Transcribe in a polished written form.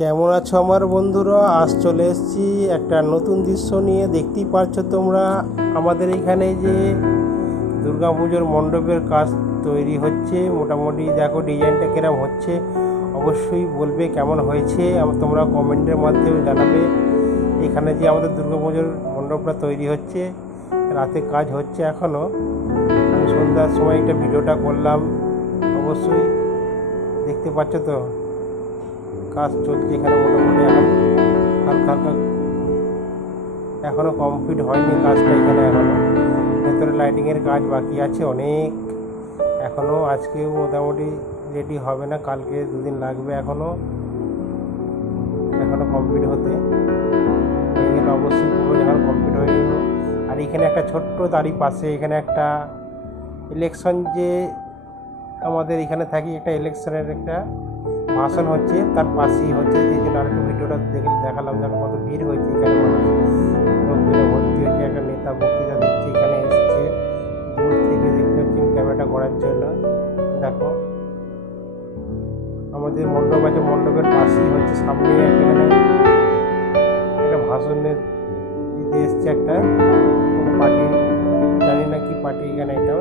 কেমন আছো আমার বন্ধুরা? আজ চলে এসেছি একটা নতুন দৃশ্য নিয়ে। দেখতেই পাচ্ছ তোমরা, আমাদের এখানে যে দুর্গাপুজোর মণ্ডপের কাজ তৈরি হচ্ছে। মোটামুটি দেখো ডিজাইনটা কিরম হচ্ছে, অবশ্যই বলবে কেমন হয়েছে, তোমরা কমেন্টের মাধ্যমে জানাবে। এখানে যে আমাদের দুর্গাপুজোর মণ্ডপটা তৈরি হচ্ছে, রাতে কাজ হচ্ছে এখনও। আমি সন্ধ্যার সময় একটা ভিডিওটা করলাম, অবশ্যই দেখতে পাচ্ছ তো কাজ চলছে এখানে। মোটামুটি এখন হালকা হালকা, এখনও কমপ্লিট হয়নি কাজটা এখানে। এখনও ভেতরে লাইটিংয়ের কাজ বাকি আছে অনেক এখনও। আজকেও মোটামুটি রেডি হবে না, কালকে দুদিন লাগবে এখনও কমপ্লিট হতে। হয়ে গেলে অবশ্যই পুরো যখন কমপ্লিট হয়ে গেল। আর এখানে একটা ছোট্ট তারই পাশে এখানে একটা ইলেকশন, যে আমাদের এখানে থাকি, একটা ইলেকশনের একটা ভাষণ হচ্ছে, তার পাশেই হচ্ছে। যে জন্য আরেকটা ভিডিওটা দেখালাম, যেন কত ভিড় হয়েছে এখানে, মানুষ লোকজনে ভর্তি হয়েছে। একটা নেতা বক্তৃতা দিচ্ছে, এখানে এসেছে দূর থেকে দেখতে হচ্ছে ক্যামেরাটা করার জন্য। দেখো আমাদের মণ্ডপ আছে, মণ্ডপের পাশেই হচ্ছে, সামনে এখানে একটা ভাষণের দিতে এসছে একটা পার্টি, জানি না কি পার্টি এখানে এটা।